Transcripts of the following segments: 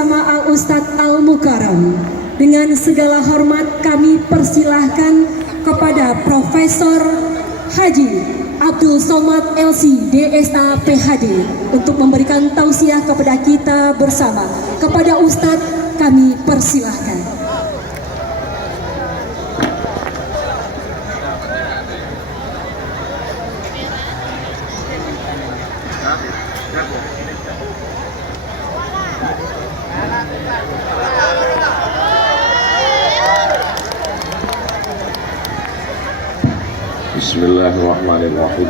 bersama Al Ustadz Al Mukarram. Dengan segala hormat kami persilahkan kepada Profesor Haji Abdul Somad LC DSA PhD untuk memberikan tausiah kepada kita bersama. Kepada Ustadz kami persilahkan. Bismillahirrahmanirrahim.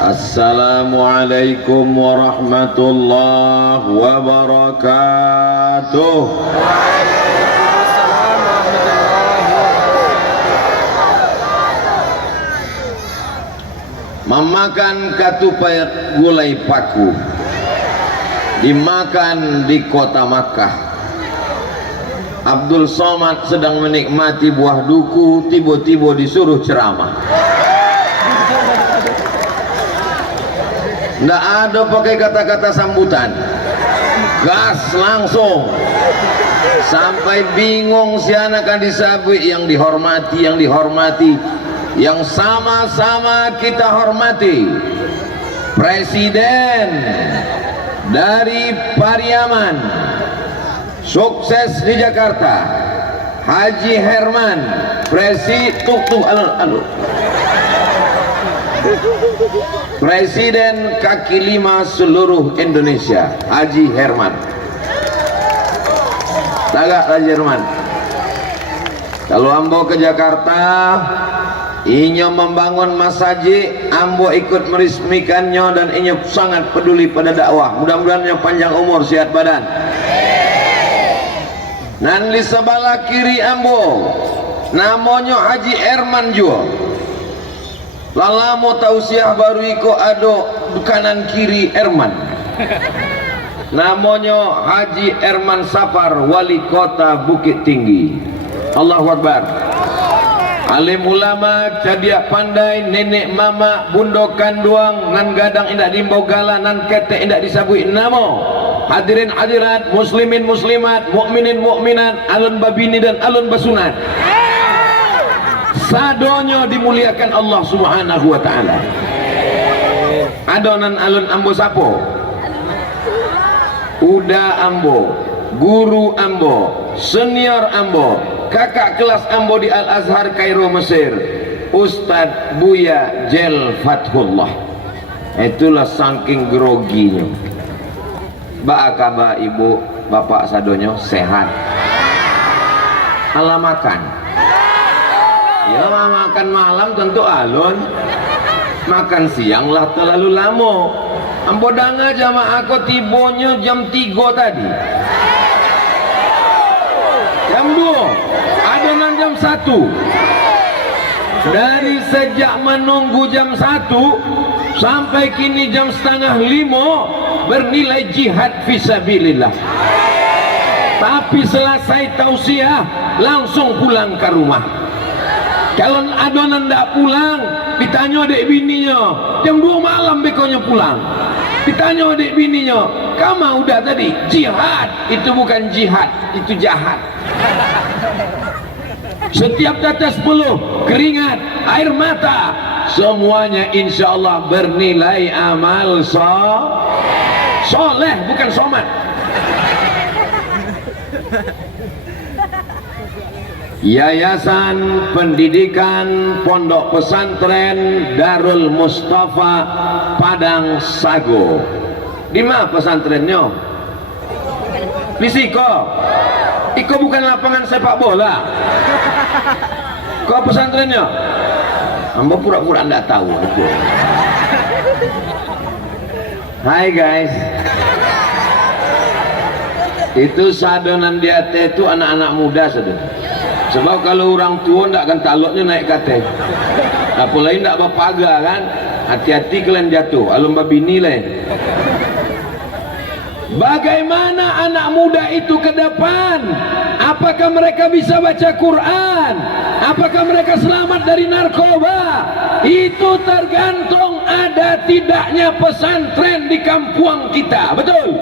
Assalamualaikum warahmatullahi wabarakatuh. Memakan katupai gulai paku dimakan di kota Makkah. Abdul Somad sedang menikmati buah duku, tiba-tiba disuruh ceramah. Nggak ada pakai kata-kata sambutan, gas langsung. Sampai bingung si anak akan disabui, yang dihormati, yang sama-sama kita hormati. Presiden dari Pariaman, sukses di Jakarta, Haji Herman, Presiden kaki lima seluruh Indonesia, Haji Herman. Tagak Haji Herman. Kalau ambo ke Jakarta, inyo membangun masjid, ambo ikut meresmikannya dan inyo sangat peduli pada dakwah. Mudah-mudahan inyo panjang umur, sehat badan. Nan di sebelah kiri ambo namanya Haji Herman juga. Lalamo tausiah baru iko ado kanan kiri Herman. Namanya Haji Herman Sapar, wali kota Bukit Tinggi. Allahu Akbar. Alim ulama, cadiak pandai, nenek mama, bundokan duang, nan gadang indak dimbogala, nan kete indak disabui namo. Hadirin hadirat, muslimin muslimat, mukminin mukminat, alun babini dan alun basunat. Sadonyo dimuliakan Allah Subhanahu wa taala. Adonan alun ambo sapo? Uda ambo, guru ambo, senior ambo, kakak kelas ambo di Al Azhar Kairo Mesir, Ustadz Buya Jel Fathullah. Itulah saking groginya. Ba'akaba ibu bapak sadonyo sehat. Ala makan. Ya makan malam tentu alun. Makan siang lah terlalu lama. Ambo danga jamaah aku tibonya jam 3 tadi. Jam 2. Adonan jam 1. Dari sejak menunggu jam 1 sampai kini jam setengah 5 bernilai jihad fisabilillah. Tapi selesai tausiah langsung pulang ke rumah. Kalau adonan tidak pulang, ditanya adik bininya, jam 2 malam bekonya pulang. Ditanya adik bininya, kamu udah tadi jihad? Itu bukan jihad, itu jahat. Setiap tetes peluh, keringat, air mata, semuanya insya Allah bernilai amal soleh, bukan somat. Yayasan Pendidikan Pondok Pesantren Darul Mustafa Padang Sago. Di mana pesantrennya? Di Siko. Iko bukan lapangan sepak bola. Kok pesantrennya? Ambo pura-pura enggak tahu. Hai guys. Itu sadonan di atas itu anak-anak muda saudara. Sebab kalau orang tua ndak akan taloknya naik kate. Apalagi ndak berpagar kan, hati-hati kalian jatuh. Alum babini lain. Bagaimana anak muda itu ke depan? Apakah mereka bisa baca Quran? Apakah mereka selamat dari narkoba? Itu tergantung ada tidaknya pesantren di kampung kita, betul?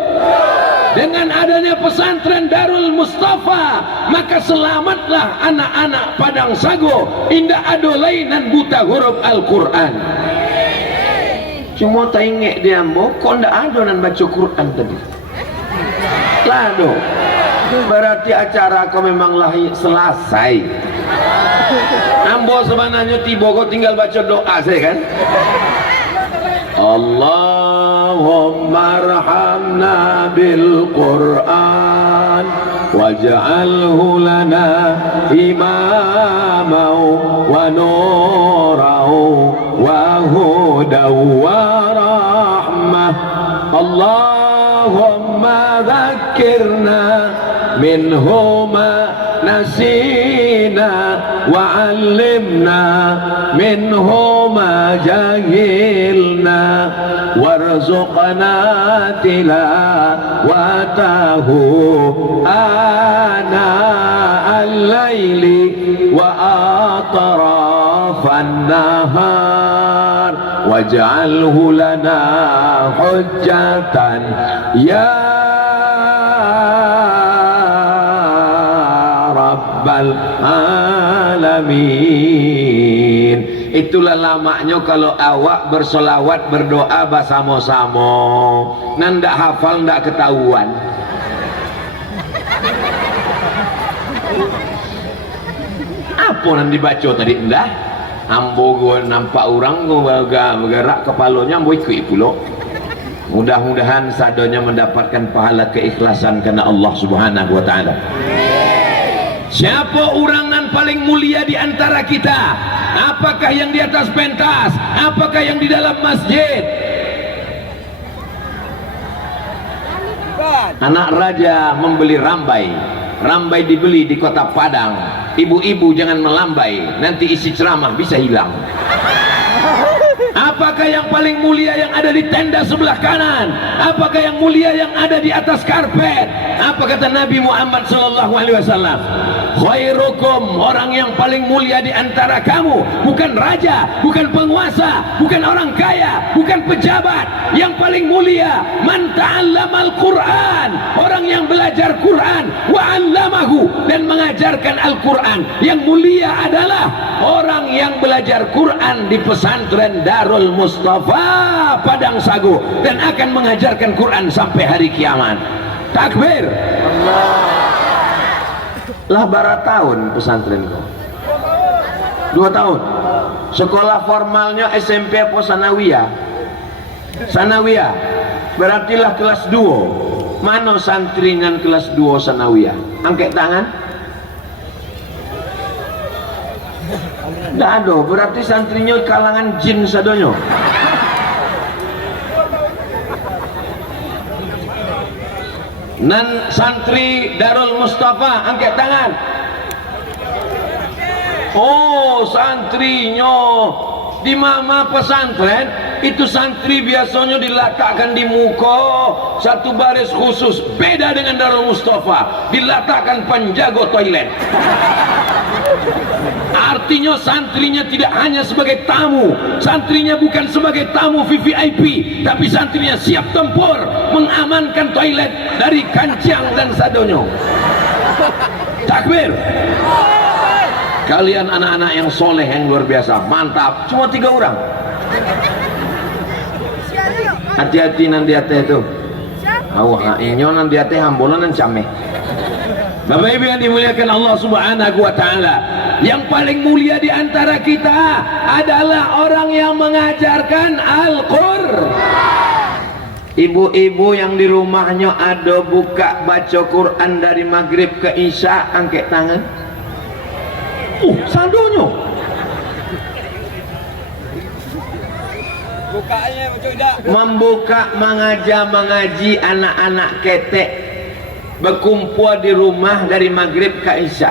Dengan adanya pesantren Darul Mustafa, maka selamatlah anak-anak Padang Sago, indah adolainan buta huruf Al-Quran. Cuma tak ingat dia ambo, kok ndak adonan baca Quran tadi? Lado, berarti acara kau memang lahir selesai. Ambo sebenarnya tiba kau tinggal baca doa saya kan. Allahumma arhamna bil Quran waj'alhu lana imaman wa nuran wa hudan wa rahmah. Allahumma dhakkirna minhuma nasina wa'allimna minhuma jahilna warzuqna tilawatahu ana al-laili wa atrafan nahar waj'alhu lana hujjatan ya Rabbal Alamin. Itulah lamanya kalau awak bersolawat berdoa bersama-sama, ndak hafal ndak ketahuan. Apa yang dibaca tadi ndak? Ambo gua nampak orang gua bergerak kepalanya, ambo ikut pula. Mudah-mudahan sadonya mendapatkan pahala keikhlasan karena Allah Subhanahu wa taala. Siapa orang yang paling mulia di antara kita? Apakah yang di atas pentas? Apakah yang di dalam masjid? Anak raja membeli rambai. Rambai dibeli di kota Padang. Ibu-ibu jangan melambai, nanti isi ceramah bisa hilang. Apakah yang paling mulia yang ada di tenda sebelah kanan? Apakah yang mulia yang ada di atas karpet? Apa kata Nabi Muhammad SAW? Khairukum, orang yang paling mulia di antara kamu bukan raja, bukan penguasa, bukan orang kaya, bukan pejabat. Yang paling mulia man ta'allamal Quran, orang yang belajar Quran wa 'allamahu, dan mengajarkan Al-Quran. Yang mulia adalah orang yang belajar Quran di pesantren Darul Mustafa Padang Sago dan akan mengajarkan Quran sampai hari kiamat. Takbir. Allah. Lah bara tahun pesantren kau 2 tahun. Sekolah formalnya SMP apa sanawiyah? Sanawiyah berarti lah kelas 2. Mana santri dengan kelas 2 sanawiyah? Angkat tangan. Nggak ada, berarti santrinya kalangan jin sadonyo. Nan santri Darul Mustafa angkat tangan. Oh, santrinya di mama pesantren itu santri biasanya diletakkan di muka satu baris khusus. Beda dengan Darul Mustafa, diletakkan penjaga toilet. Artinya santrinya tidak hanya sebagai tamu, santrinya bukan sebagai tamu VVIP, tapi santrinya siap tempur mengamankan toilet dari kancang dan sadonyo. Takbir. Kalian anak-anak yang soleh yang luar biasa, mantap. Cuma 3 orang. Hati-hati nanti hati itu. Awak inyo nanti hati hambolan dan cameh. Bapak Ibu yang dimuliakan Allah Subhanahu wa taala, yang paling mulia di antara kita adalah orang yang mengajarkan Al-Qur'an. Ibu-ibu yang di rumahnya ada buka baca Quran dari maghrib ke isya, angkat tangan. Saldonya. Membuka mengaji anak-anak ketek berkumpul di rumah dari maghrib ke isya.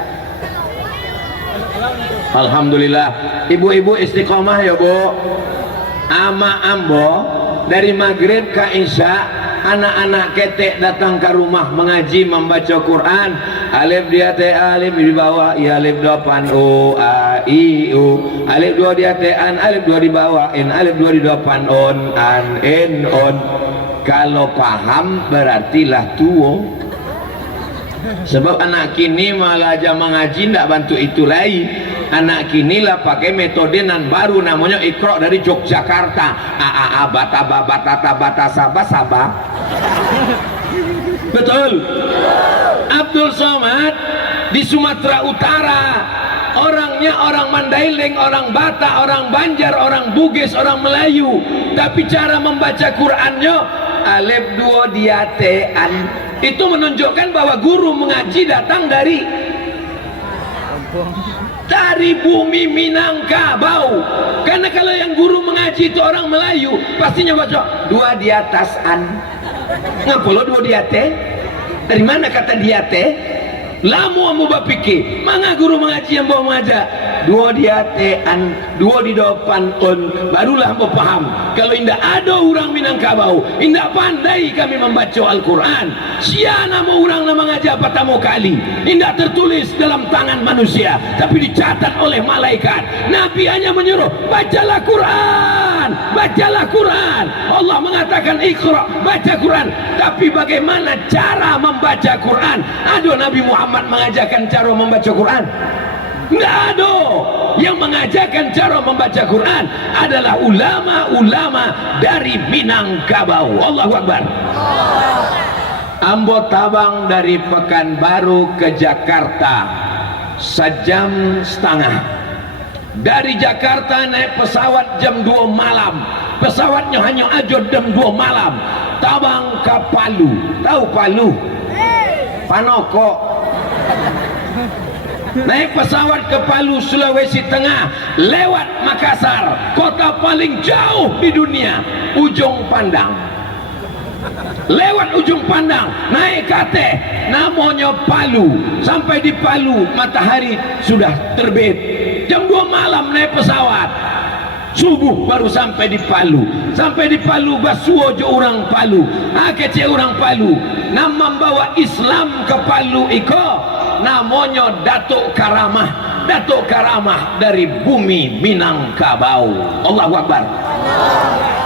Alhamdulillah. Ibu-ibu istiqomah ya Bu. Ama ambo dari maghrib ke isya anak-anak ketek datang ke rumah mengaji membaca Quran. Alif dia teh alif di bawah, ya alif depan, o a iu. Alif dua di atas an, alif dua di bawah in, alif dua di depan on, an, in, on. Kalau paham berarti lah tua. Sebab anak kini malah aja mengaji tidak bantu itu lain. Anak kini lah pakai metode nan baru namanya Iqra dari Yogyakarta. A bata bata bata sabah. Betul. Abdul Somad di Sumatera Utara, orangnya orang Mandailing, orang Batak, orang Banjar, orang Bugis, orang Melayu, tapi cara membaca Qur'annya alif dua diatean. Itu menunjukkan bahwa guru mengaji datang dari bumi Minangkabau. Karena kalau yang guru mengaji itu orang Melayu, pastinya baca dua di atas an. Ngapa lo dua di atas? Dari mana kata di atas? Lamu amu bapiki, mana guru mengaji yang bawa mengajak dua di atean, dua di depan on, barulah mau paham. Kalau indah ada orang Minangkabau, indah pandai kami membaca Al-Quran. Siana mau orang nama ngajak pertama kali, indah tertulis dalam tangan manusia, tapi dicatat oleh malaikat. Nabi hanya menyuruh bacalah Quran, bacalah Quran. Allah mengatakan Iqra, baca Quran. Tapi bagaimana cara membaca Quran? Ada Nabi Muhammad mengajarkan cara membaca Quran? Tidak ada. Yang mengajarkan cara membaca Quran adalah ulama-ulama dari Minangkabau. Allahu Akbar. Ambo tabang dari Pekanbaru ke Jakarta 1,5 jam. Dari Jakarta naik pesawat jam 2 malam. Pesawatnya hanya aja jam 2 malam. Tabang ke Palu. Tahu Palu? Panoko. Naik pesawat ke Palu, Sulawesi Tengah, lewat Makassar, kota paling jauh di dunia, Ujung Pandang. Lewat Ujung Pandang, naik kate, namanya Palu. Sampai di Palu, matahari sudah terbit. Jam 2 malam naik pesawat. Subuh baru sampai di Palu. Sampai di Palu basuo jo orang Palu. Kece orang Palu. Nama membawa Islam ke Palu iko namanya Datuk Karamah. Datuk Karamah dari bumi Minangkabau. Allahu Akbar.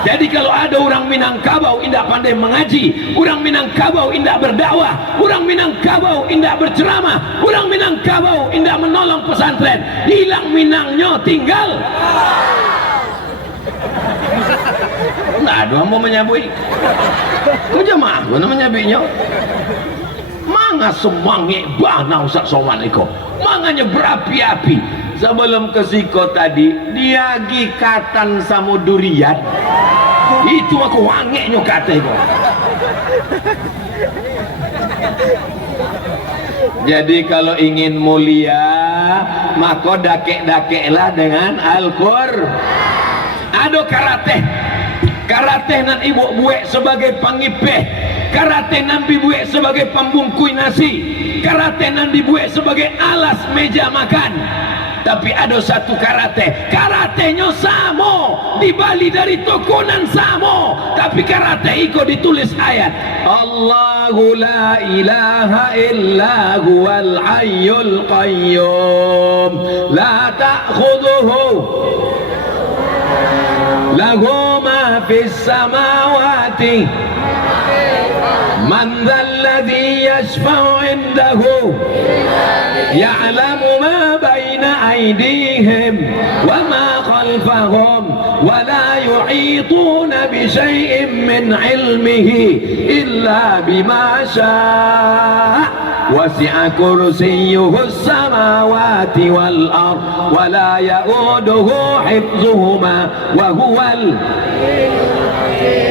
Jadi kalau ada orang Minangkabau indah pandai mengaji, orang Minangkabau indah berdakwah, orang Minangkabau indah berceramah, orang Minangkabau indah menolong pesantren, hilang Minangnya tinggal. Nggak ada mau menyabui. Kau jemaah kau menyabinya. Manga semangat bana Ustaz Somad iko. Manganya berapi-api. Sebelum ke Siko tadi, dia gikatan sama durian. Itu aku wangeknya kata itu. Jadi kalau ingin mulia, maka dakek-dakeklah dengan Al-Qur'an. Ada karate. Karate nan ibu buek sebagai pangipeh, karate nan dibuek sebagai pembungkui nasi, karate nan dibuek sebagai alas meja makan. Tapi ada satu karate, karatenya samo, di Bali dari tokonan samo, tapi karate iko ditulis ayat Allahu la ilaha illa huwal hayyul qayyum la ta'khudhuhu lahu ma fis samawati man dzalladzi yashfa'u 'indahu ya'lamu ma baina aydihim wa ma khalfahum wa la yu'ituna bi syai'in min 'ilmihi illa bima syaa' wasi'a kursiyyuhu as-samawati wal ard wa la ya'uduhu hifdzuhuma wa huwal.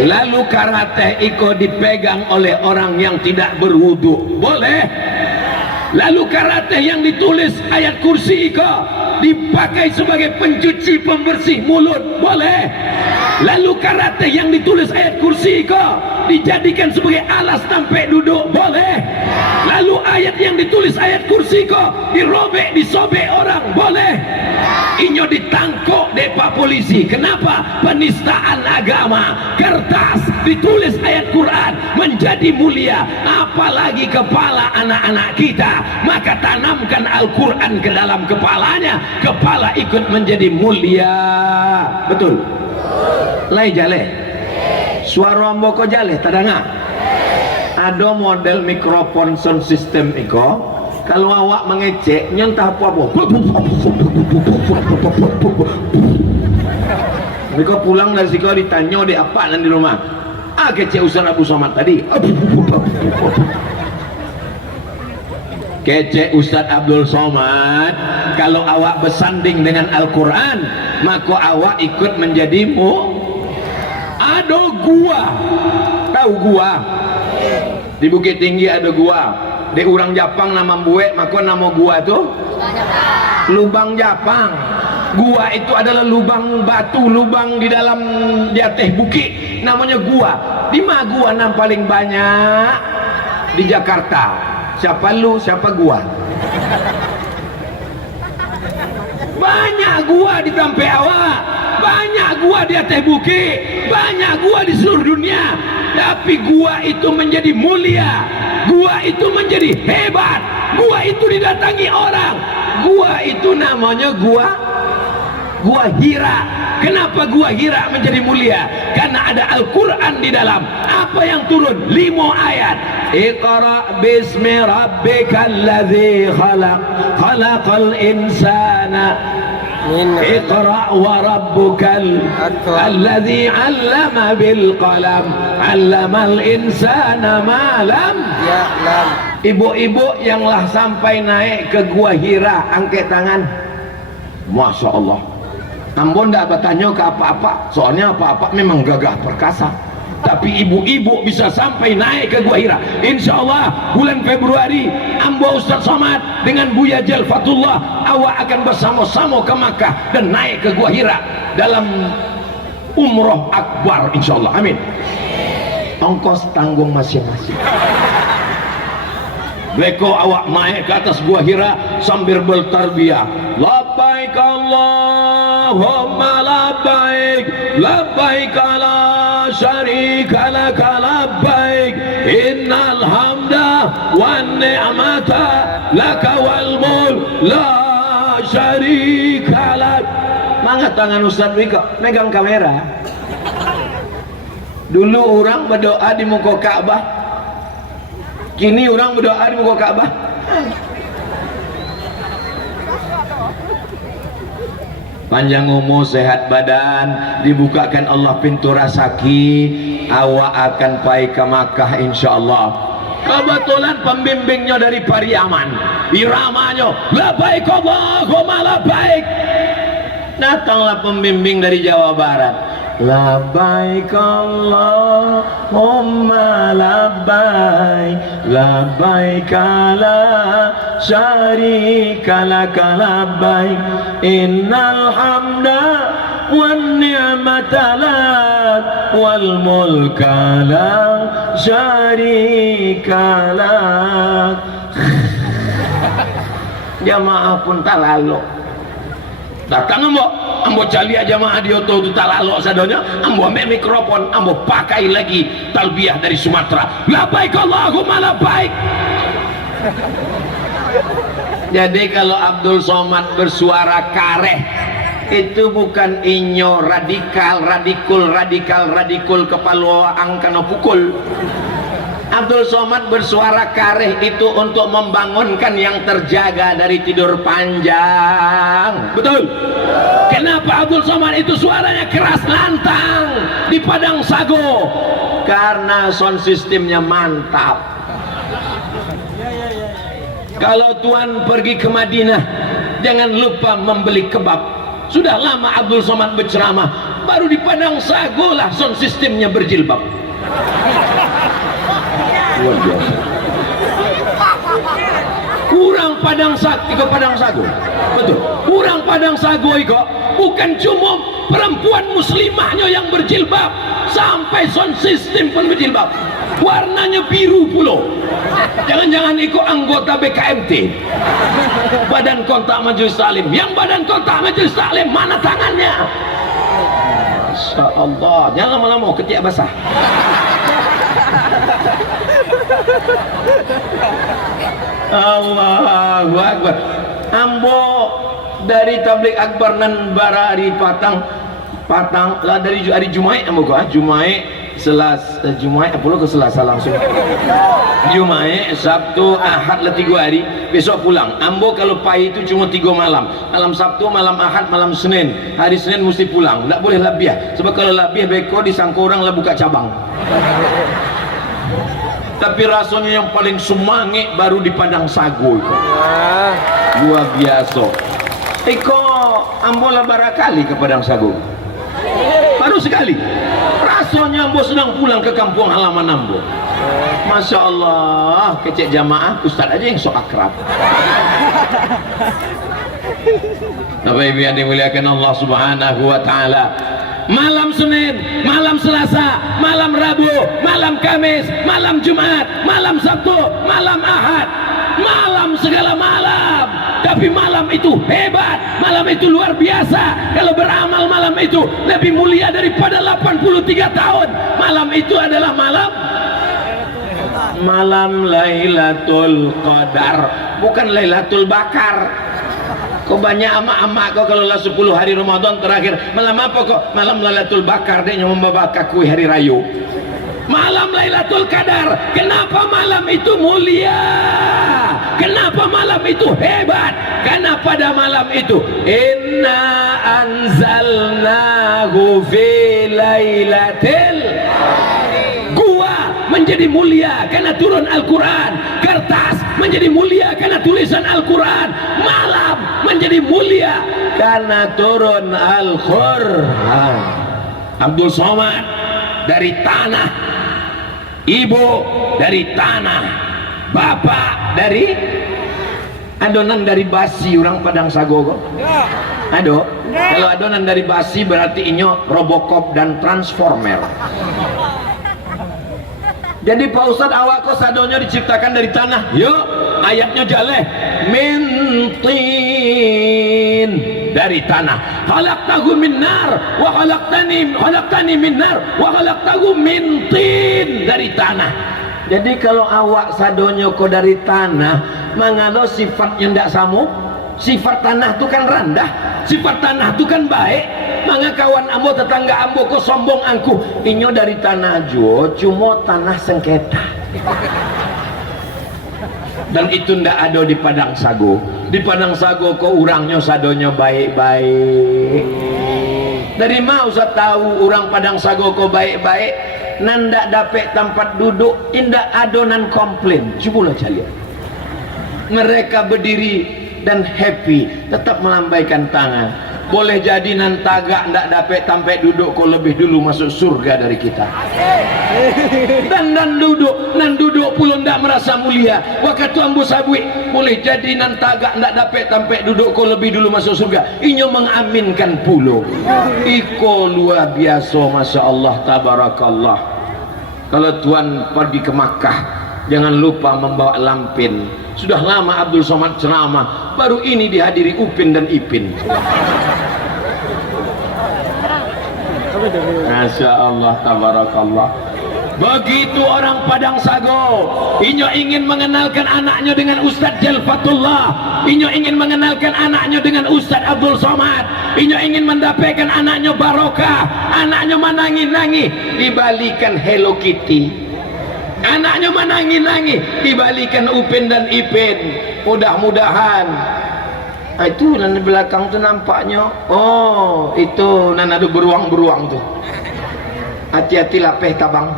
Lalu karate iko dipegang oleh orang yang tidak berwudu, boleh. Lalu karate yang ditulis ayat kursi iko dipakai sebagai pencuci pembersih mulut, boleh. Lalu karate yang ditulis ayat kursi iko dijadikan sebagai alas sampai duduk, boleh. Lalu ayat yang ditulis ayat kursi iko dirobek disobek orang, boleh. Inyo ditangkok deh pak polisi. Kenapa? Penistaan agama. Kertas ditulis ayat Quran menjadi mulia, apalagi kepala anak-anak kita. Maka tanamkan Al-Quran ke dalam kepalanya, kepala ikut menjadi mulia. Betul? Lai jale suara mboko jale tadanga ada model mikrofon sound system iko, kalau awak mengecek nyentah apa-apa mereka pulang dari situ ditanya di apa di rumah, kecek Ustaz Abdul Somad tadi, kecek Ustaz Abdul Somad. Kalau awak bersanding dengan Al-Quran maka awak ikut menjadi ada gua, tahu gua di Bukit Tinggi ada gua, di orang Japang nama buek, maka nama gua tuh lubang Japang. Gua itu adalah lubang batu, lubang di dalam di atas bukit, namanya gua. Di mana gua yang paling banyak? Di Jakarta. Siapa lu, siapa gua? Banyak gua di tempat awak, banyak gua di atas bukit, banyak gua di seluruh dunia. Tapi gua itu menjadi mulia, gua itu menjadi hebat, gua itu didatangi orang. Gua itu namanya gua Hira. Kenapa gua Hira menjadi mulia? Karena ada Al-Quran di dalam. Apa yang turun? 5 ayat. Iqra bismi rabbikal ladzi khalaq, khalaqal insana. Iqra wa rabbukal alladzi 'allama bil qalam, 'allamal insana ma lam ya'lam. Ibu-ibu yang lah sampai naik ke gua Hira, angkat tangan. Masya Allah. Ambo ndak bertanya ke apa-apa, soalnya apa-apa memang gagah perkasa. Tapi ibu-ibu bisa sampai naik ke gua Hira. Insya Allah bulan Februari Ambo Ustaz Somad dengan Buya Jalfatullah awak akan bersama-sama ke Makkah dan naik ke gua Hira dalam umroh akbar insya Allah. Amin. Ongkos tanggung masing-masing. Beko awak naik ke atas gua Hira sambil bertarbiyah. Labbaik Allahumma labbaik, labbaik la syarika laka labbaik, innal hamda wan ni'mata laka wal mulk la syarika lak. Mangga tangan Ustaz Wiko megang kamera. Dulu orang berdoa di muka Ka'bah, kini orang berdoa di muka Ka'bah. Panjang umur, sehat badan, dibukakan Allah pintu rezeki, awak akan pergi ke Makkah insyaallah. Kebetulan pembimbingnya dari Pariaman, iramanya labbaik Allahumma labbaik. Datanglah pembimbing dari Jawa Barat. Labbaik Allahumma labbaik, labbaik la syarika laka labbaik, innal hamda wan ni'mata lak wal mulka la syarika lak. Jamaah pun tak lalu. Datang ambo cali aja mah dia tu tak lalu sadonya, ambo ambil mikrofon, ambo pakai lagi talbiyah dari Sumatera. Labbaik Allahumma labbaik. Jadi kalau Abdul Somad bersuara kareh itu bukan inyo radikal kepala angkana pukul. Abdul Somad bersuara kareh itu untuk membangunkan yang terjaga dari tidur panjang. Betul? Kenapa Abdul Somad itu suaranya keras lantang di Padang Sago? Karena sound systemnya mantap. Kalau tuan pergi ke Madinah, jangan lupa membeli kebab. Sudah lama Abdul Somad berceramah, baru di Padang Sago lah sound systemnya berjilbab. Luar biasa. Kurang Padang Sago, betul. Kurang Padang Sago itu bukan cuma perempuan muslimahnya yang berjilbab, sampai sound system pun berjilbab. Warnanya biru pula. Jangan-jangan ikut anggota BKMT, Badan Kontak Majelis Taklim. Yang Badan Kontak Majelis Taklim mana tangannya? Masya Allah, jangan lama-lama ketiak basah. Allahu Akbar. Ambo dari tablik akbar nan bara hari patang lah dari hari Jumaat ambo ko Jumaat Jumaat apa ke Selasa langsung Jumaat Sabtu Ahad lah 3 hari besok pulang. Ambo kalau pai itu cuma 3 malam, malam Sabtu, malam Ahad, malam Senin. Hari Senin mesti pulang, tak boleh labiah sebab kalau labiah beko disangka orang lah buka cabang. Tapi rasanya yang paling semangat baru di Padang Sago itu. Luar biasa. Iko ambo lah barakali ke Padang Sago. Baru sekali. Rasanya ambo sedang pulang ke kampung halaman ambo. Masya Allah, kecek jamaah Ustaz aja yang sok akrab. Bapak Ibu yang dimuliakan Allah Subhanahu wa taala. Malam Senin, malam Selasa, malam Rabu, malam Kamis, malam Jumat, malam Sabtu, malam Ahad, malam segala malam. Tapi malam itu hebat, malam itu luar biasa. Kalau beramal malam itu lebih mulia daripada 83 tahun. Malam itu adalah malam Lailatul Qadar, bukan Lailatul Bakar. Kok banyak amak-amak kok kalau lah 10 hari Ramadan terakhir malam apa kok? Malam Lailatul Bakar, dia yang membakar kue hari raya. Malam Lailatul Qadar. Kenapa malam itu mulia? Kenapa malam itu hebat? Karena pada malam itu inna anzalnahu fi lailatil menjadi mulia karena turun Al-Quran. Kertas menjadi mulia karena tulisan Al-Quran. Malam menjadi mulia karena turun Al-Quran. Abdul Somad dari tanah, ibu dari tanah, bapak dari adonan dari basi orang Padang Sago. Aduh, kalau adonan dari basi berarti inyo Robocop dan Transformer. Jadi Pak Ustadz awak kok sadonya diciptakan dari tanah. Yuk ayatnya jaleh mintin dari tanah. Khalaqtahu min nar wa khalaqtani min nar wa khalaqtahu mintin dari tanah. Jadi kalau awak sadonya kok dari tanah, mangano sifatnya ndak samu. Sifat tanah itu kan rendah, sifat tanah itu kan baik. Manga kawan ambo tetangga ambo kok sombong angku inyo dari tanah jo cuma tanah sengketa. Dan itu ndak ada di Padang Sago. Di Padang Sago kok orangnya sadonya baik-baik. Dari mana Ustaz tahu orang Padang Sago kok baik-baik? Nanda dapet tempat duduk indak adonan komplain. Cobalah lihat. Mereka berdiri dan happy, tetap melambaikan tangan. Boleh jadi nan tagak ndak dapat sampai duduk kau lebih dulu masuk surga dari kita. Dan nan duduk pula ndak merasa mulia. Waktu ambu sabui boleh jadi nan tagak ndak dapat sampai duduk kau lebih dulu masuk surga. Inyo mengaminkan pulo. Iko luar biasa, masya Allah, tabarakallah. Kalau tuan pergi ke Makkah, jangan lupa membawa lampin. Sudah lama Abdul Somad ceramah, baru ini dihadiri Upin dan Ipin. Masya Allah, tabarakallah. Begitu orang Padang Sago, inyo ingin mengenalkan anaknya dengan Ustadz Jalfatullah, inyo ingin mengenalkan anaknya dengan Ustadz Abdul Somad, inyo ingin mendapatkan anaknya barokah, anaknya menangi-nangi, dibalikan Hello Kitty. Anaknya menangi-nangi, dibalikan Upin dan Ipin. Mudah-mudahan itu di belakang tuh nampaknya, oh itu nan ada beruang-beruang tuh. Hati-hati lapeh tabang.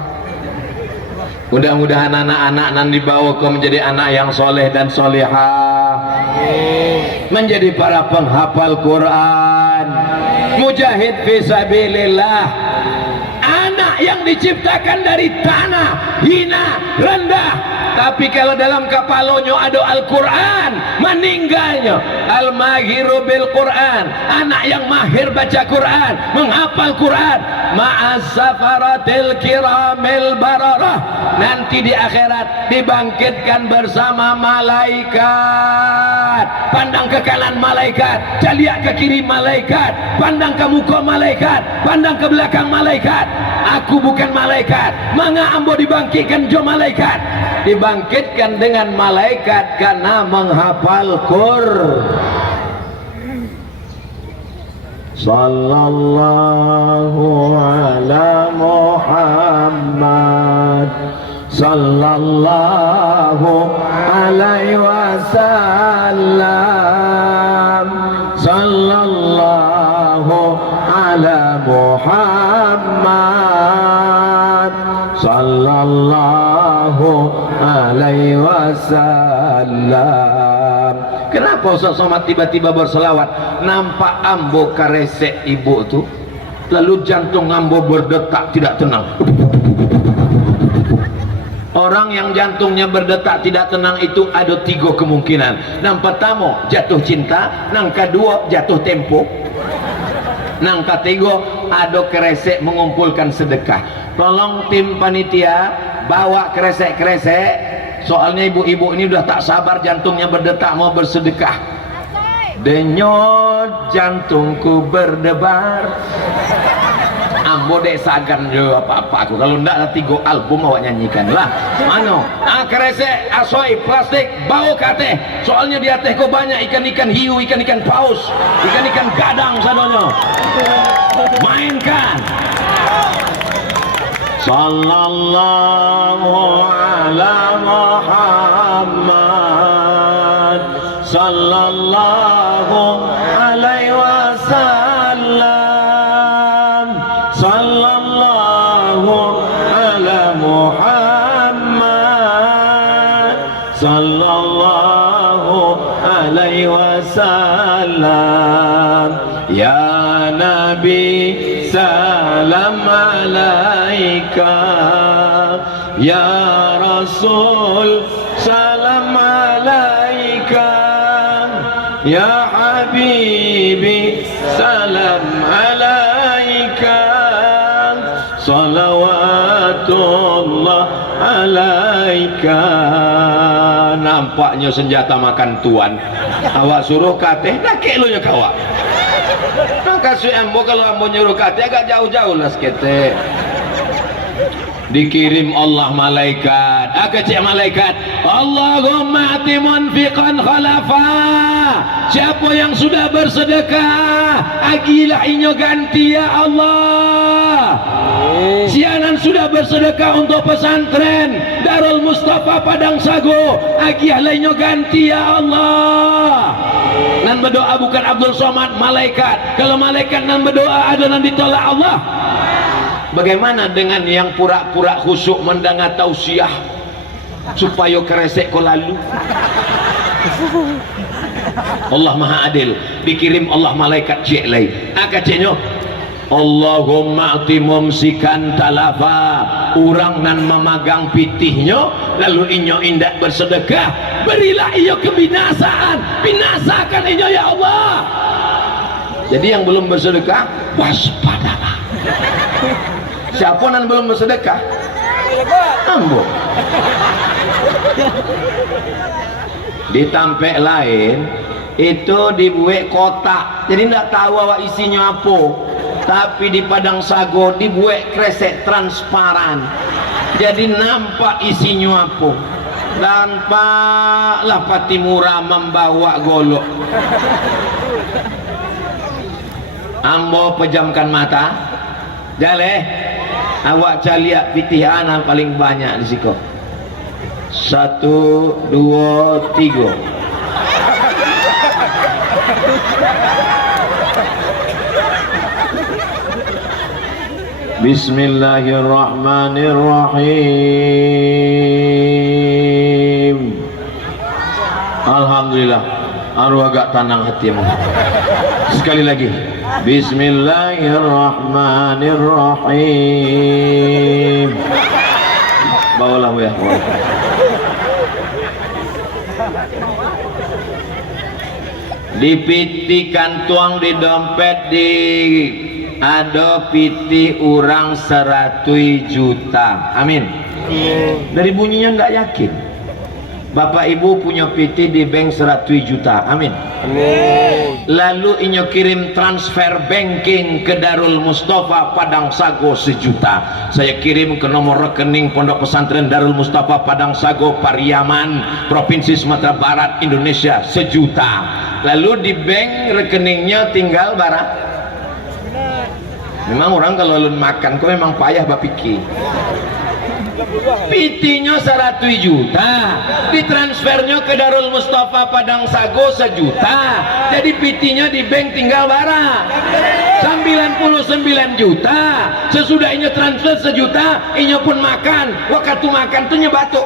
Mudah-mudahan anak-anak nan dibawa ke menjadi anak yang soleh dan solehah, menjadi para penghafal Quran, mujahid fisabilillah. Anak yang diciptakan dari tanah hina, rendah, Tapi kalau dalam kapalonyo ada Al-Quran, meninggalnya al-mahiru bil Quran, anak yang mahir baca Quran, menghafal Quran, ma'as safaratil kiramil bararah, nanti di akhirat dibangkitkan bersama malaikat. Pandang ke kanan malaikat, lihat ke kiri malaikat, pandang ke muka malaikat, pandang ke belakang malaikat. Aku bukan malaikat, manga ambo dibangkitkan jo malaikat, dibangkitkan dengan malaikat karena menghafal Quran. Sallallahu ala Muhammad, sallallahu alaihi wasallam, sallallahu ala Muhammad, sallallahu alaihi wasallam. Kenapa Ustaz Somad tiba-tiba berselawat? Nampak ambo karesek ibu tu, lalu jantung ambo berdetak tidak tenang. Orang yang jantungnya berdetak tidak tenang itu ada 3 kemungkinan. Yang pertama jatuh cinta, yang kedua jatuh tempo, yang ketiga ada keresek mengumpulkan sedekah. Tolong tim panitia bawa keresek-keresek, soalnya ibu-ibu ini udah tak sabar, jantungnya berdetak mau bersedekah. Denyut jantungku berdebar, ambo dek sagan je apa-apa aku, kalau ndak ada 3 album awak nyanyikan lah. Mano keresek asoi plastik bau kate, soalnya di atas kok banyak ikan-ikan hiu, ikan-ikan paus, ikan-ikan gadang sadonyo. Mainkan. Sallallahu ala Muhammad, sallallahu alaihi wasallam, sallallahu ala Muhammad, sallallahu alaihi wasallam. Ya Nabi salam alaika, ya Rasul salam alaika, ya Habibi salam alaika, salawatullah alaika. Nampaknya senjata makan tuan. Awak suruh kateh, dah kek lu ya kawak. Kasih ambo, kalau ambo nyuruh kateh agak jauh-jauh lah sekete. Dikirim Allah malaikat, cek malaikat, Allahumma ati munfiqan khalafa. Siapa yang sudah bersedekah, agilah inyo ganti ya Allah. Sianan sudah bersedekah untuk pesantren Darul Mustafa Padang Sago, agilah inyo ganti ya Allah. Nan berdoa bukan Abdul Somad, malaikat. Kalau malaikat nan berdoa ada nan ditolak Allah. Bagaimana dengan yang pura-pura khusyuk mendengar tausiah supaya keresek kau lalu? Allah Maha Adil, dikirim Allah malaikat cek lagi. Ceknya Allahumma ati mumsikan talafa, orang nan memegang pitihnya lalu inyo indak bersedekah, berilah inyo kebinasaan, binasakan inyo ya Allah. Jadi yang belum bersedekah waspadalah. Siapa yang belum bersedekah? Ambo. Ditampek lain itu dibuat kotak, jadi tidak tahu awak isinya apa. Tapi di Padang Sago dibuat kresek transparan, jadi nampak isinya apa. Nampaklah Patimura membawa golok. Ambo pejamkan mata, jaleh. Awak caliak pitih anak paling banyak di siko. 1, 2, 3. Bismillahirrahmanirrahim. Alhamdulillah, arwah agak tenang hatimu. Sekali lagi. Bismillahirrahmanirrahim. bawalah Bu ya. Dipitikan tuang di dompet di ada piti urang 100 juta. Amin. Dari bunyinya nggak yakin. Bapak ibu punya piti di bank 100 juta. Amin. Lalu inyo kirim transfer banking ke Darul Mustafa Padang Sago 1 juta. Saya kirim ke nomor rekening Pondok Pesantren Darul Mustafa Padang Sago Pariaman, Provinsi Sumatera Barat, Indonesia 1 juta. Lalu di bank rekeningnya tinggal barang. Memang orang kalau ulun makan kok memang payah bapiki. Pitinya 100 juta, ditransfernya ke Darul Mustafa Padang Sago 1 juta. Jadi pitinya di bank tinggal bara 99 juta. Sesudah inyo transfer 1 juta, inyo pun makan. Waktu makan tuh batuk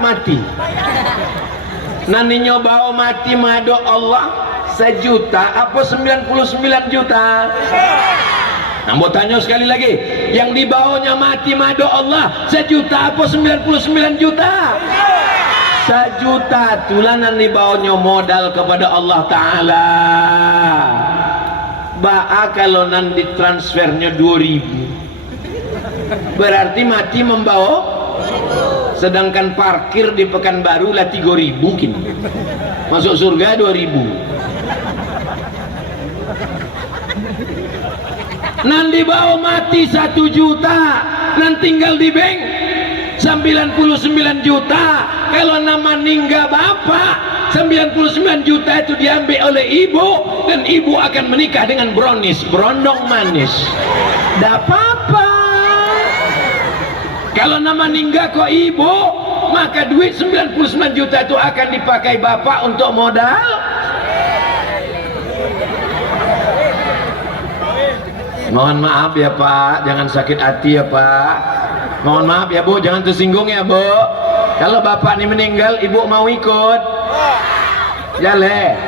mati. Nani bawa mati mado Allah 1 juta apa 99 juta? Nah, mau tanya sekali lagi, yang dibawanya mati mado Allah 1 juta apa 99 juta? 1 juta. Tulanan dibawanya modal kepada Allah Ta'ala. Ba'a kalau nanti transfernya 2000 berarti mati membawa, sedangkan parkir di Pekanbaru lah 3000 mungkin. Masuk surga 2000. Nanti bawa mati 1 juta, nanti tinggal di bank 99 juta. Kalau nama ninggal bapak 99 juta itu diambil oleh ibu, dan ibu akan menikah dengan brownies, berondong manis. Dah apa-apa. Kalau nama ninggal kok ibu, maka duit 99 juta itu akan dipakai bapak untuk modal. Mohon maaf ya Pak, jangan sakit hati ya Pak. Mohon maaf ya Bu, jangan tersinggung ya Bu. Kalau bapak ini meninggal, ibu mau ikut? Jale.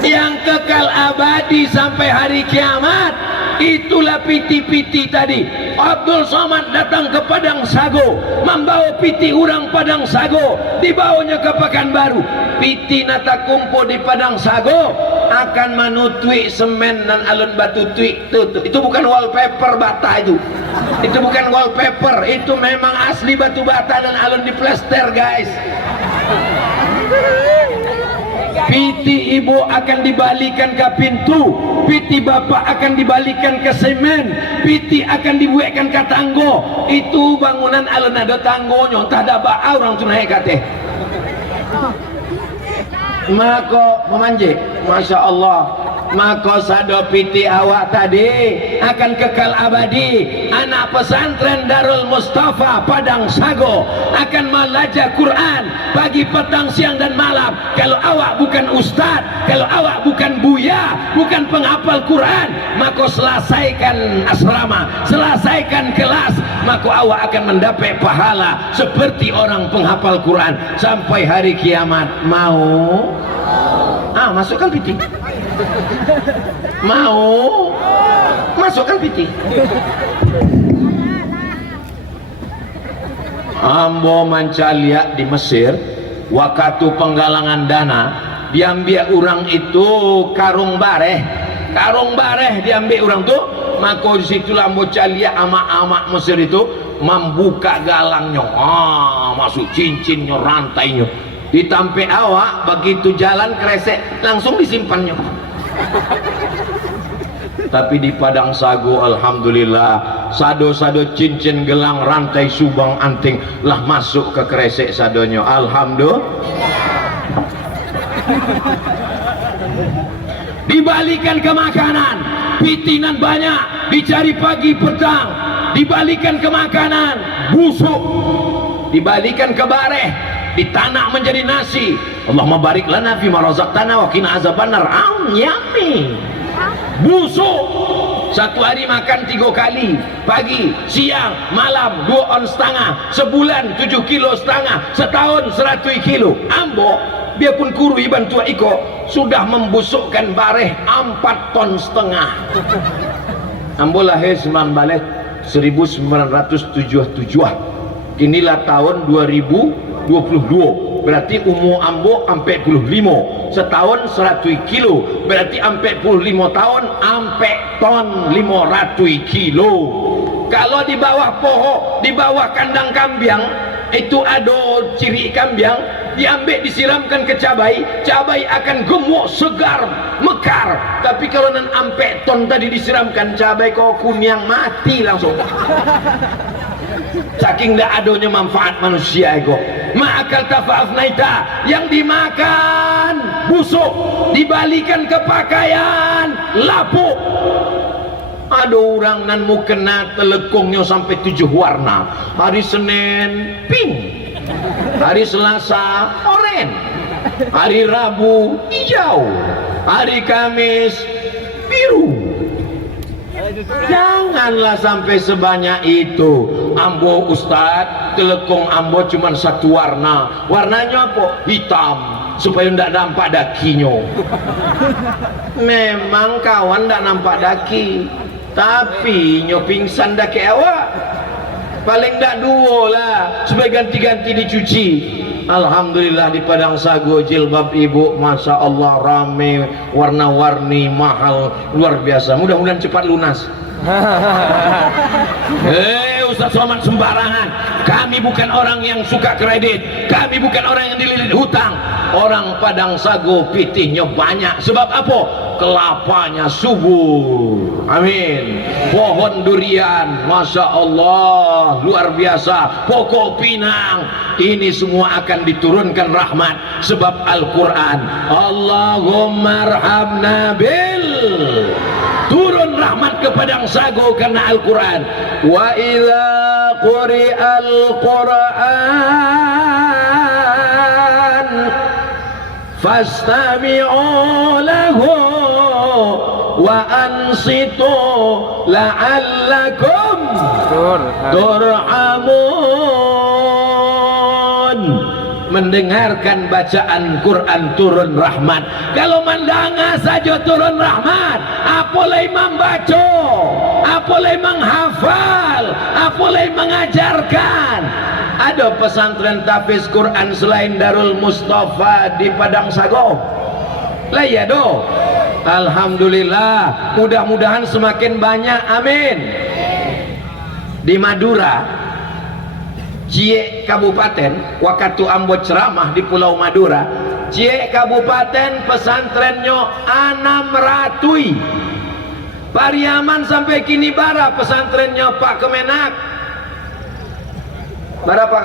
Yang kekal abadi sampai hari kiamat, itulah piti-piti tadi. Abdul Somad datang ke Padang Sago, membawa piti orang Padang Sago, dibawanya ke Pekanbaru. Piti nata kumpo di Padang Sago akan manutui semen dan alun batu tui. Itu bukan wallpaper bata itu. Itu bukan wallpaper, itu memang asli batu bata dan alun diplester guys. Piti ibu akan dibalikan ke pintu, piti bapak akan dibalikan ke semen, piti akan dibuatkan ke tanggo. Itu bangunan alun ada tanggonya, tak ada baa orang tu naik kate. Maka memanjik, masya Allah. Maka sado piti awak tadi akan kekal abadi. Anak pesantren Darul Mustafa Padang Sago akan belajar Quran pagi, petang, siang dan malam. Kalau awak bukan ustad, kalau awak bukan buya, bukan penghafal Quran, maka selesaikan asrama, selesaikan kelas, maka awak akan mendapat pahala seperti orang penghafal Quran sampai hari kiamat. Mau? Masukkan piti. Mau? Masukkan piti. Ambo mancalia di Mesir, waktu penggalangan dana, diambil orang itu karung bareh diambil orang tuh. Maka disitulah ambo calia ama-ama Mesir itu membuka galangnya, masuk cincinnya, rantainya, ditampe awak. Begitu jalan kresek langsung disimpannya. Tapi di Padang Sago alhamdulillah, sado-sado cincin, gelang, rantai, subang, anting lah masuk ke kresek sadonya. Alhamdulillah. Dibalikan ke makanan, pitinan banyak, dicari pagi petang, dibalikan ke makanan, busuk, dibalikan ke bareh, ditanak menjadi nasi. Allahumma barik lana fi ma razaqtana wa qina azabannar. Yummy. Busuk. Satu hari makan 3 kali, pagi, siang, malam 2 on setengah, sebulan 7 kilo setengah, setahun 100 kilo. Ambo biarpun kuru iban tua iko sudah membusukkan bareh 4 ton setengah. Ambo lahir 1977. Kinilah tahun 2022, berarti umur ambo 45 setahun 100 kilo, berarti 45 tahun ampe ton 500 kilo. Kalau di bawah pohon, di bawah kandang kambing itu ada ciri kambing, diambil disiramkan ke cabai, cabai akan gemuk, segar, mekar. Tapi kalau nan ampe ton tadi disiramkan cabai kok kunyang mati langsung. Saking dah adanya manfaat manusia ego. Ma'akal tafa'afnaita, yang dimakan busuk, dibalikan ke pakaian lapuk. Ada orang nan mau kena telekongnya sampai 7 warna. Hari Senin pink, hari Selasa oranye, hari Rabu hijau, hari Kamis biru. Janganlah sampai sebanyak itu. Ambo Ustadz, telekong ambo cuma 1 warna. Warnanya apa? Hitam, supaya ndak nampak dakinya. Memang kawan ndak nampak daki, tapi nyo pingsan daki awak. Paling ndak 2 lah, supaya ganti-ganti dicuci. Alhamdulillah di Padang Sago jilbab ibu Masya Allah rame, warna-warni, mahal, luar biasa. Mudah-mudahan cepat lunas. Ustaz Somad sembarangan. Kami bukan orang yang suka kredit, kami bukan orang yang dililit hutang. Orang Padang Sago pitihnya banyak. Sebab apa? Kelapanya subur. Amin. Pohon durian, Masya Allah, luar biasa. Pokok pinang, ini semua akan diturunkan rahmat. Sebab Al-Quran, Allahumma arhamna bil, turun rahmat ke Padang Sago karena Al-Quran. Wa idza quri'al Qur'an fastami'u lahu wa ansitu la'allakum turhamun. Mendengarkan bacaan Quran turun rahmat. Kalau mandanga saja turun rahmat, apalagi membaca, apalagi menghafal, apalagi mengajarkan. Ada pesantren tahfiz Quran selain Darul Mustafa di Padang Sago? Lah ya do. Alhamdulillah, mudah-mudahan semakin banyak, amin. Di Madura, Cie Kabupaten, waktu ambo ceramah di Pulau Madura, Cie Kabupaten pesantrennya 600. Pariaman sampai kini bara pesantrennya Pak Kemenak. Berapa?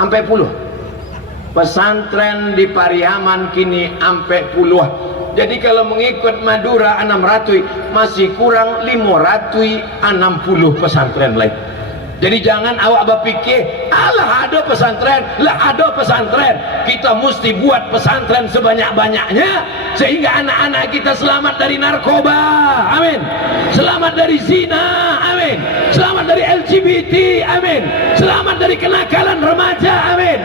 Sampai puluh. Pesantren di Pariaman kini sampai puluh. Jadi kalau mengikut Madura 600, masih kurang 560 pesantren lain. Jadi jangan awak berpikir, alah ada pesantren, lah ada pesantren. Kita mesti buat pesantren sebanyak-banyaknya sehingga anak-anak kita selamat dari narkoba, amin. Selamat dari zina, amin. Selamat dari LGBT, amin. Selamat dari kenakalan remaja, amin.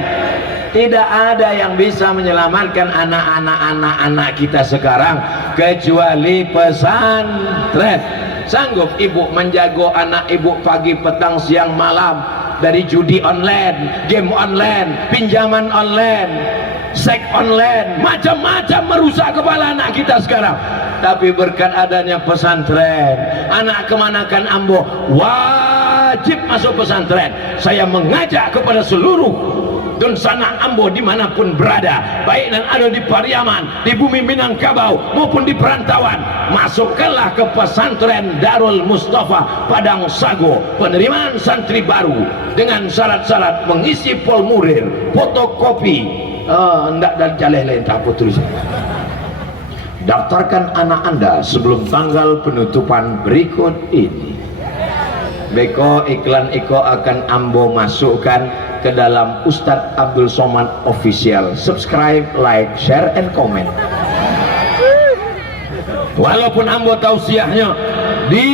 Tidak ada yang bisa menyelamatkan anak-anak kita sekarang kecuali pesantren. Sanggup ibu menjaga anak ibu pagi, petang, siang, malam dari judi online, game online, pinjaman online, seks online, macam-macam merusak kepala anak kita sekarang. Tapi berkat adanya pesantren, anak kemanakan ambo wajib masuk pesantren. Saya mengajak kepada seluruh dan sana ambo dimanapun berada, baik yang ada di Pariaman, di bumi Minangkabau maupun di perantauan, masukkanlah ke pesantren Darul Mustafa Padang Sago. Penerimaan santri baru dengan syarat-syarat mengisi formulir, fotokopi, ndak dan jaleh lain tak apa tulis. Daftarkan anak Anda sebelum tanggal penutupan berikut ini. Beko iklan Iko akan ambo masukkan ke dalam Ustadz Abdul Somad Official. Subscribe, like, share, and comment. Walaupun ambo tausiahnya di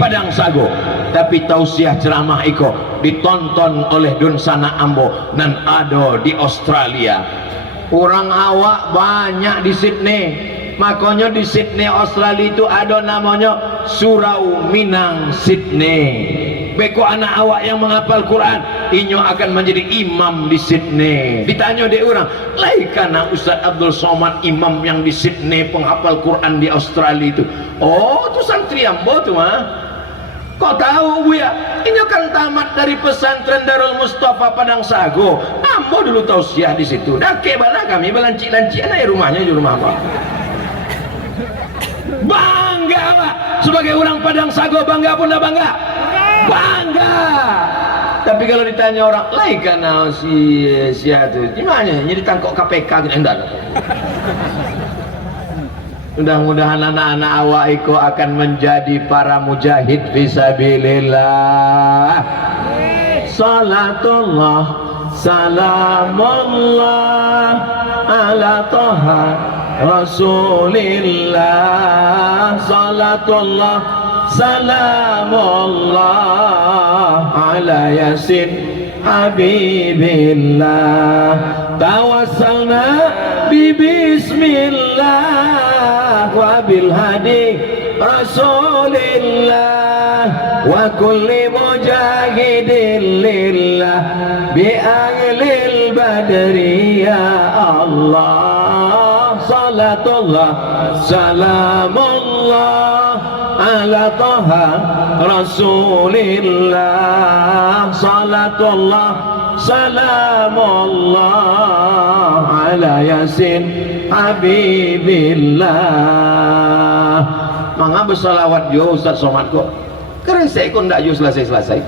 Padang Sago, tapi tausiah ceramah Iko ditonton oleh Dunsana ambo dan ada di Australia. Orang awak banyak di Sydney. Makanya di Sydney Australia itu ada namanya Surau Minang Sydney. Beko anak awak yang menghafal Quran inyo akan menjadi imam di Sydney. Ditanya dia orang, lai kana Ustaz Abdul Somad imam yang di Sydney, penghafal Quran di Australia itu. Oh, itu santri ambo tuh mah. Kok tahu Bu ya? Ini kan tamat dari pesantren Darul Mustafa Padang Sago. Ambo dulu tausiah di situ. Dah kebana kami belancik-lancik anak rumahnya di rumah apa? Bangga Pak. Sebagai orang Padang Sago bangga pun dah bangga. Bangga. Tapi kalau ditanya orang lain karena si itu gimana? Jadi tangkap KPK gitu enggak. Mudah-mudahan anak-anak awak iko akan menjadi para mujahid fisabilillah. Salatullah salamullah ala toha Rasulillah. Salatullah salamullah ala yasin habibillah. Tawassalna bi bismillah wa bil hadi Rasulillah wa kulli mujahidin lillah bi ahlil badri ya Allah. Salatullah salamullah ala toha Rasulillah. Salatullah salamullah ala yasin habibillah. Mangga bersalawat yo Ustaz Somad kok keresek kok ndak yo selesai-selesai.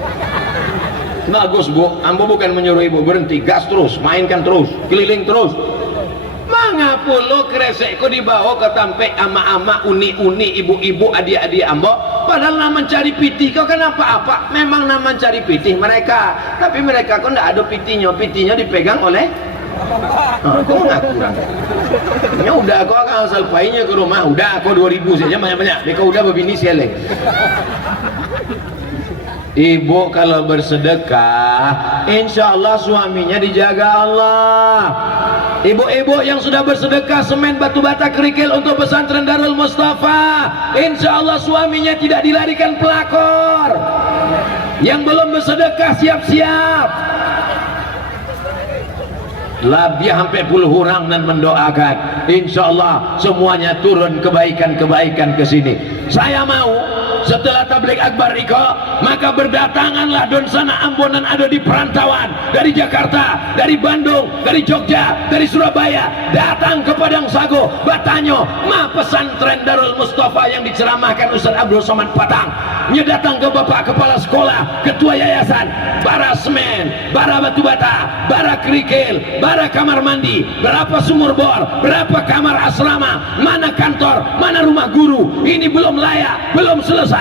Bagus Bu, ambo bukan menyuruh ibu berhenti, gas terus, mainkan terus, keliling terus. Mangga puluh keresek kok dibawa ke tampe ama-ama, uni-uni, ibu-ibu, adik-adik ambo. Padahal nama mencari pitih kau kan apa-apa. Memang nama mencari pitih mereka, tapi mereka kok ndak ada pitihnya. Pitihnya dipegang oleh kau ngaku kurang. Ya udah kau akan selesainya ke rumah. Udah kau 2000 saja banyak-banyak. Kau udah berbini sialeng. Ibu kalau bersedekah, insya Allah suaminya dijaga Allah. Ibu-ibu yang sudah bersedekah semen batu bata kerikil untuk pesantren Darul Mustafa, insya Allah suaminya tidak dilarikan pelakor. Yang belum bersedekah siap-siap. Labiah sampai puluh orang dan mendoakan, insya Allah semuanya turun kebaikan-kebaikan ke sini. Saya mau setelah tabligh akbar iko, maka berdatanganlah don sana Ambon dan ada di perantauan dari Jakarta, dari Bandung, dari Jogja, dari Surabaya, datang ke Padang Sago, Batanyo, ma pesantren Darul Mustafa yang diceramahkan Ustaz Abdul Somad Patang. Nya datang ke Bapak Kepala Sekolah, Ketua Yayasan, bara semen, bara batu bata, bara kerikil, bara kamar mandi, berapa sumur bor, berapa kamar asrama, mana kantor, mana rumah guru, ini belum layak, belum selesai.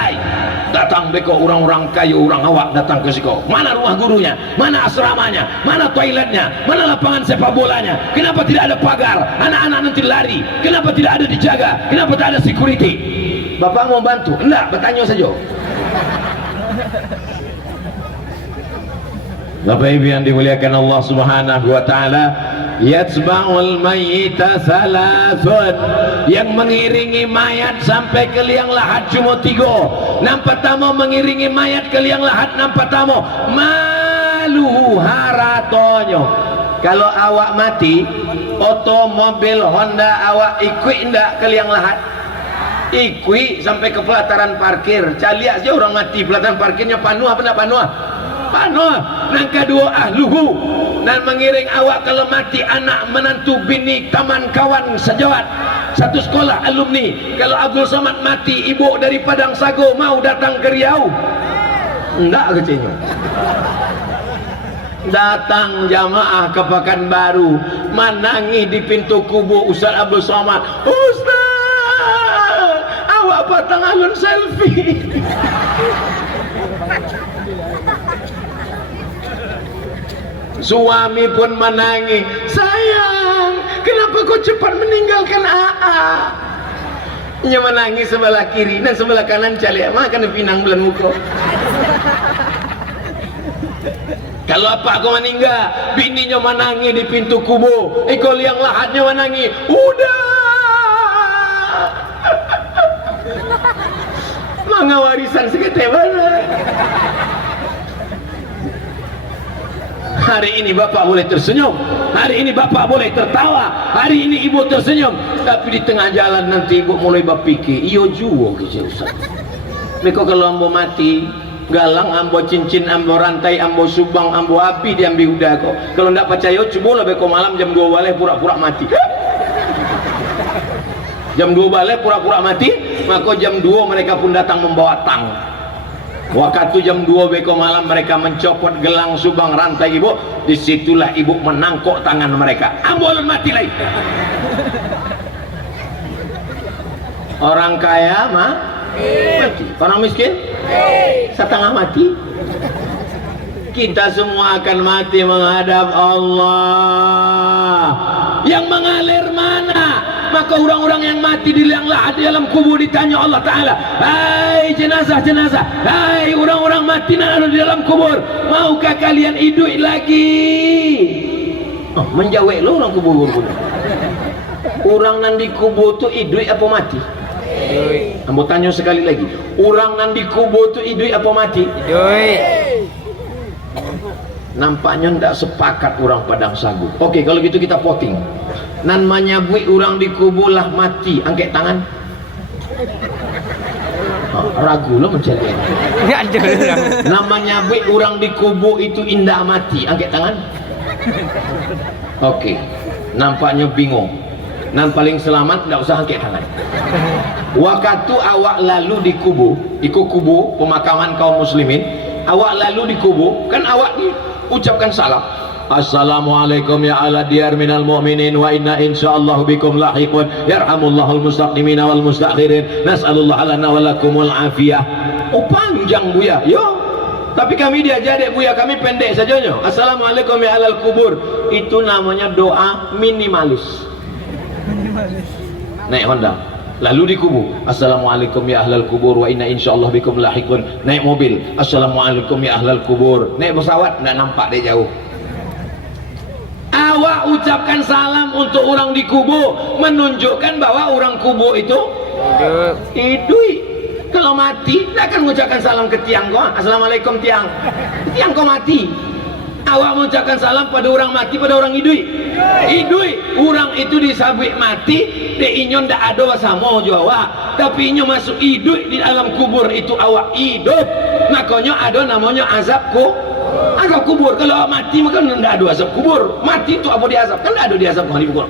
Datang beko orang-orang kayu, orang awak datang ke siko. Mana rumah gurunya, mana asramanya, mana toiletnya, mana lapangan sepak bolanya. Kenapa tidak ada pagar? Anak-anak nanti lari. Kenapa tidak ada dijaga? Kenapa tidak ada security? Bapak mau bantu? Enggak, bertanya saja. Bapak Ibu yang dimuliakan Allah Subhanahu wa taala, yatsba'ul mayyita salasun, yang mengiringi mayat sampai ke liang lahat cuma 3. Nampak tamu mengiringi mayat ke liang lahat, nampak tamu maluhu haratonyo. Kalau awak mati, otomobil Honda awak ikut ndak ke liang lahat? Ikut sampai ke pelataran parkir. Caliak aja orang mati, pelataran parkirnya penuh apa enggak penuh? Penuh. Yang kedua ahluhu, dan mengiring awak kalau mati anak, menantu, bini, teman, kawan, sejawat satu sekolah, alumni. Kalau Abdul Somad mati, ibu dari Padang Sago mau datang ke Riau? Enggak kecilnya. Datang jamaah ke Pekanbaru, menangi di pintu kubur Ustaz Abdul Somad. Ustaz, awak patang alun selfie. Suami pun menangis, sayang, kenapa kau cepat meninggalkan AA? Ia menangis sebelah kiri dan sebelah kanan calik, makan pinang bulan muka. Kalau apa kau meninggal, bininya menangis di pintu kubur, ikut liang lahatnya menangis, udah. Mangga warisan seketai mana? Hari ini bapak boleh tersenyum, hari ini bapak boleh tertawa, hari ini ibu tersenyum, tapi di tengah jalan nanti ibu mulai berpikir, iyo juwo gitu Ustaz. Mereka kalau ambo mati, galang ambo cincin, ambo rantai, ambo subang, ambo api diambil udah kok. Kalau ndak percaya, coba lah beko malam jam 2 balik pura-pura mati. Jam 2 balik pura-pura mati, maka jam 2 mereka pun datang membawa tang. Waktu jam 2 beko malam mereka mencopot gelang subang rantai ibu, disitulah ibu menangkuk tangan mereka, ambolon mati lagi. Orang kaya mah mati, orang miskin setengah mati. Kita semua akan mati menghadap Allah. Yang mengalir mana? Maka orang-orang yang mati di liang lahat di dalam kubur ditanya Allah Ta'ala, hai jenazah-jenazah, hai orang-orang mati yang ada di dalam kubur, maukah kalian hidup lagi? Oh, menjawab lo orang kubur. Orang yang di kubur itu hidup apa mati? Ambo tanya sekali lagi, orang yang di kubur itu hidup apa mati? Nampaknya tidak sepakat orang Padang Sagu. Oke, kalau gitu kita voting. Nan menyabui orang di kubur lah mati, angkat tangan. Oh, ragu lo mencari. Namanya bui orang di kubur itu indah mati, angkat tangan. Oke, nampaknya bingung. Nan paling selamat tidak usah angkat tangan. Waktu awak lalu di kubur, ikut kubur pemakaman kaum muslimin, awak lalu di kubur, kan awak ucapkan salam. Assalamualaikum ya ala diyar minal mu'minin wa inna insyaallah bikum lahiqun yarhamullahul mustaqimin wal mustakhirin nas'alullah lana wa lakumul afiyah. Oh panjang Buya, yo. Tapi kami diajar dek Buya, kami pendek saja nyo. Assalamualaikum ya alal kubur. Itu namanya doa minimalis. Naik Honda lalu di kubur, assalamualaikum ya ahlal kubur wa inna insyaallah bikum lahiqun. Naik mobil, assalamualaikum ya ahlal kubur. Naik pesawat, tidak nampak dia jauh. Awak ucapkan salam untuk orang di kubur, menunjukkan bahwa orang kubur itu hidup. Kalau mati, tidak akan mengucapkan salam ke tiang kau. Assalamualaikum tiang, tiang kau mati. Awak mengucapkan salam pada orang mati, pada orang hidup. Hidup, orang itu disabik mati, dia inyon tidak ada sama Jawa, tapi inyon masuk hidup di dalam kubur itu awak hidup. Makanya ada namanya azabku. Azab kubur. Kalau awak mati maka tidak ada azab kubur. Mati itu apa diazab? Kan tidak ada diazab di kubur.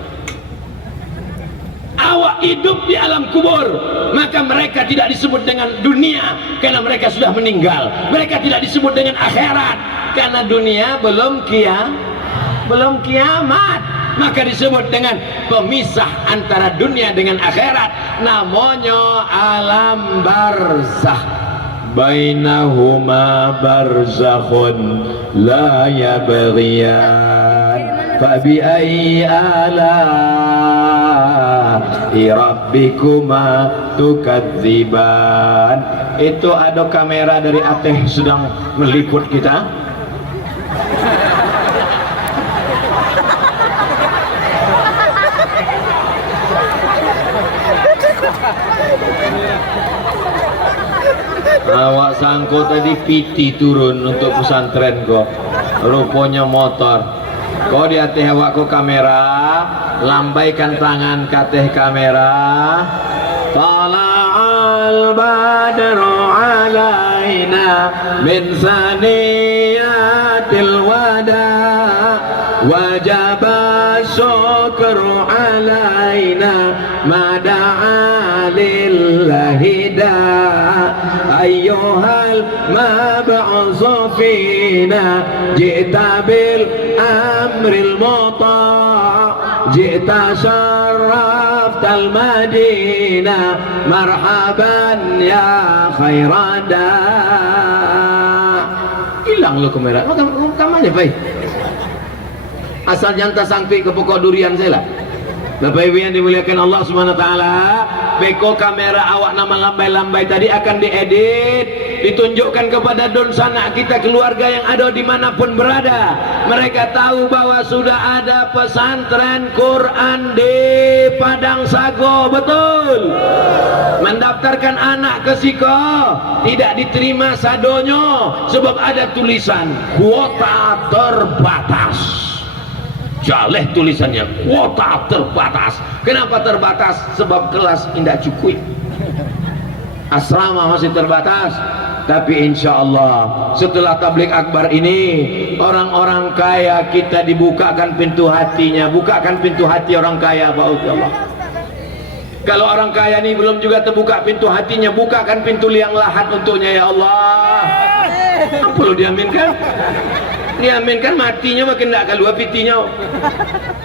Awak hidup di alam kubur, maka mereka tidak disebut dengan dunia karena mereka sudah meninggal. Mereka tidak disebut dengan akhirat karena dunia belum kiamat. Maka disebut dengan pemisah antara dunia dengan akhirat, namanya alam barzakh. Bainahuma barzakhun la yabghiyan fabi ayyi ala'i rabbikuma tukadziban. Itu ada kamera dari Ateh sedang meliput kita. Awak sangko tadi piti turun untuk pesantren kok, rupanya motor. Kau di atas awak ko kamera, lambaikan tangan kateh kamera. Tala'al badru alaina min saniyatil wada wajaba syukru alaina mada'a lillahi da ayyuhal mab'usu fina ji'ta bil amril muta' ji'ta syarraftal madina marhaban ya khairada. Hilang lo kamera, kamarnya baik. Asal jangan tersangkut ke pokok durian saya lah. Bapak Ibu yang dimuliakan Allah Subhanahu wa taala, beko kamera awak nama lambai-lambai tadi akan diedit ditunjukkan kepada don sanak kita, keluarga yang ada dimanapun berada. Mereka tahu bahwa sudah ada pesantren Quran di Padang Sago, betul. Mendaftarkan anak ke siko tidak diterima sadonyo sebab ada tulisan kuota terbatas. Jaleh tulisannya kuota terbatas. Kenapa terbatas? Sebab kelas indah cukup, asrama masih terbatas. Tapi insya Allah setelah tabligh akbar ini, orang-orang kaya kita dibukakan pintu hatinya. Bukakan pintu hati orang kaya, Pak Allah. Kalau orang kaya ini belum juga terbuka pintu hatinya, bukakan pintu liang lahat untuknya ya Allah. Apa perlu diaminkan? Diaminkan matinya makin tidak keluar pitinya.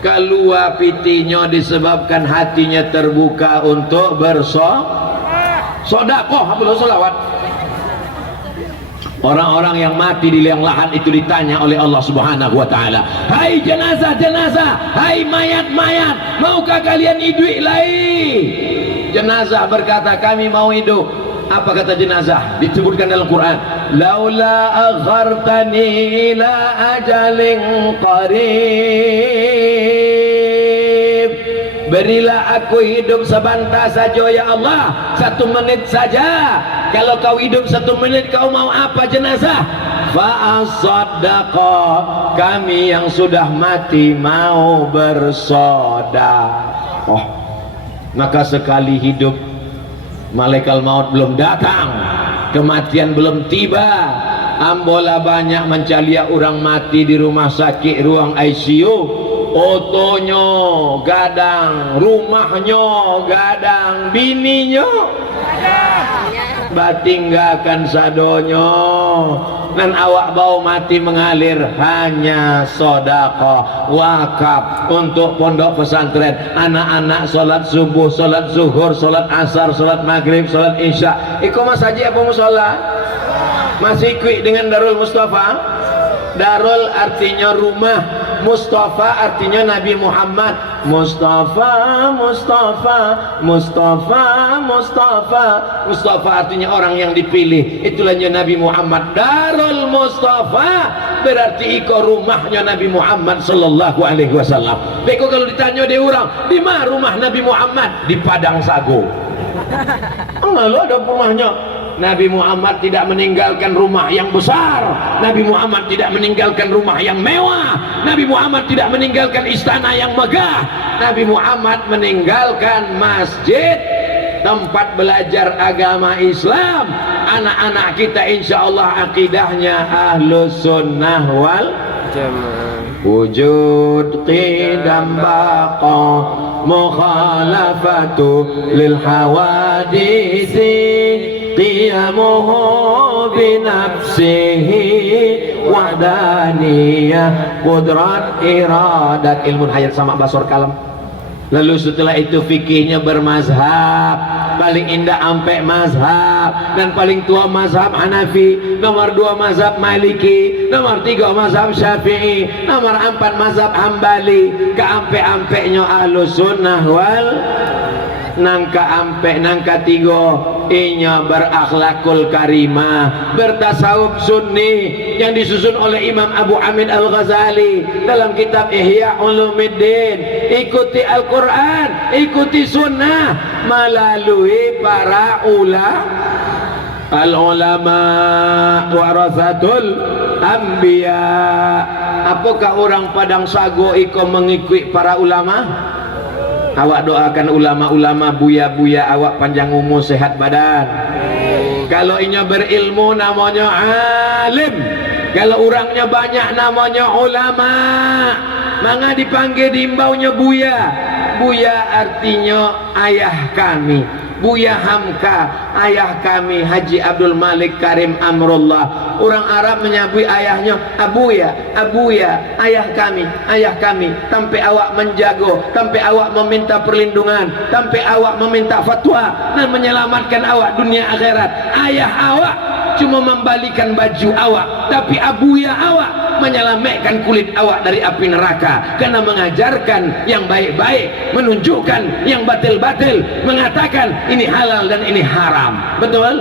Keluar pitinya disebabkan hatinya terbuka untuk bersodakoh. Apa perlu selawat? Orang-orang yang mati di liang lahat itu ditanya oleh Allah Subhanahu wa taala, "Hai jenazah, jenazah, hai mayat-mayat, maukah kalian hidup lagi?" Jenazah berkata, "Kami mau hidup." Apa kata jenazah? Disebutkan dalam Quran, "Laula aghartani ila ajalin qarib." Berilah aku hidup sebentar saja ya Allah, 1 menit saja. Kalau kau hidup 1 menit, kau mau apa jenazah? Fa'asaddaqa, kami yang sudah mati mau bersedekah. Oh, maka sekali hidup malaikat maut belum datang, kematian belum tiba, ambola banyak mencalia orang mati di rumah sakit, ruang ICU. Otonya gadang, rumahnya gadang, bininya batinggakan sadonyo, dan awak bau mati mengalir hanya sodako wakaf untuk pondok pesantren. Anak-anak sholat subuh, sholat zuhur, sholat asar, sholat maghrib, sholat isya. Iko mas haji apa musola? Masih ikut dengan Darul Mustafa. Darul artinya rumah, Mustafa artinya Nabi Muhammad. Mustafa, Mustafa, Mustafa, Mustafa. Mustafa artinya orang yang dipilih. Itulah Nabi Muhammad. Darul Mustafa berarti iko rumahnya Nabi Muhammad sallallahu alaihi wasallam. Beko kalau ditanya dia orang, di mana rumah Nabi Muhammad? Di Padang Sago. Enggak, lo ada rumahnya. Nabi Muhammad tidak meninggalkan rumah yang besar. Nabi Muhammad tidak meninggalkan rumah yang mewah. Nabi Muhammad tidak meninggalkan istana yang megah. Nabi Muhammad meninggalkan masjid, tempat belajar agama Islam. Anak-anak kita insya Allah akidahnya Ahlus Sunnah wal Jamaah. Wujud qidam baqa mukhalafatu lil hawadisi qiyamuhu binafsihi wahdaniyah qudrat iradat. Ilmu hayat sama basur kalam. Lalu setelah itu fikihnya bermazhab, paling indah ampe mazhab, dan paling tua mazhab Hanafi, nomor 2 mazhab Maliki, nomor 3 mazhab Syafi'i, nomor 4 mazhab Hambali. Keampe-ampeknya Ahlus Sunnah wal nangka ampe nangka 3 inya berakhlakul karimah, bertasawuf sunni yang disusun oleh Imam Abu Hamid Al-Ghazali dalam kitab Ihya Ulumuddin. Ikuti Al-Quran, ikuti sunnah melalui para al-ulama warasatul anbiya. Apakah orang Padang Sago iko mengikuti para ulama? Awak doakan ulama-ulama, buya-buya awak panjang umur, sehat badan. Kalau inya berilmu namanya alim, kalau orangnya banyak namanya ulama. Maka dipanggil diimbaunya buya. Buya artinya ayah kami. Buya Hamka, ayah kami Haji Abdul Malik Karim Amrullah. Orang Arab menyebut ayahnya Abuya, Abuya, ayah kami, ayah kami. Sampai awak menjago, sampai awak meminta perlindungan, sampai awak meminta fatwa dan menyelamatkan awak dunia akhirat. Ayah awak cuma membalikan baju awak, tapi Abuya awak menyelamatkan kulit awak dari api neraka, karena mengajarkan yang baik-baik, menunjukkan yang batil-batil, mengatakan ini halal dan ini haram. Betul?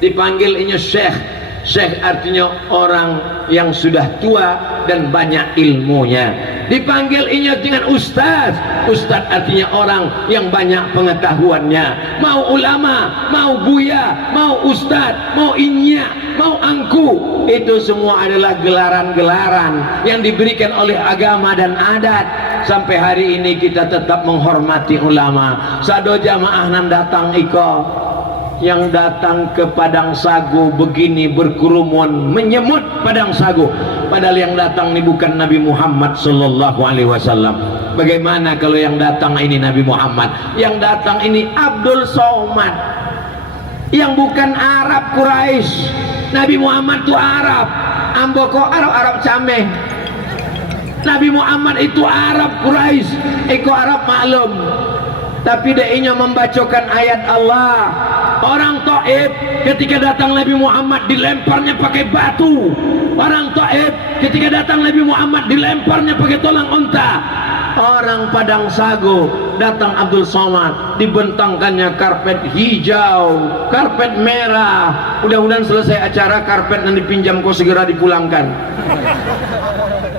dipanggil inya syekh. Syekh artinya orang yang sudah tua dan banyak ilmunya. Dipanggil inya dengan ustaz. Ustaz artinya orang yang banyak pengetahuannya. Mau ulama, mau buya, mau ustaz, mau inya, mau angku, itu semua adalah gelaran-gelaran yang diberikan oleh agama dan adat. Sampai hari ini kita tetap menghormati ulama. Sado jamaah nan datang iko, yang datang ke Padang Sagu begini berkerumun menyemut Padang Sagu, padahal yang datang ini bukan Nabi Muhammad sallallahu alaihi wasallam. Bagaimana kalau yang datang ini Nabi Muhammad? Yang datang ini Abdul Somad, yang bukan Arab Quraisy. Nabi Muhammad itu Arab, ambo kok Arab cameh. Nabi Muhammad itu Arab Quraisy, eko Arab maklum. Tapi dia membacakan ayat Allah. Orang Taif ketika datang Nabi Muhammad dilemparnya pakai batu. Orang Taif ketika datang Nabi Muhammad dilemparnya pakai tulang unta. Orang Padang Sagu datang Abdul Somad dibentangkannya karpet hijau, karpet merah. Mudah-mudahan selesai acara karpet yang dipinjam kau segera dipulangkan.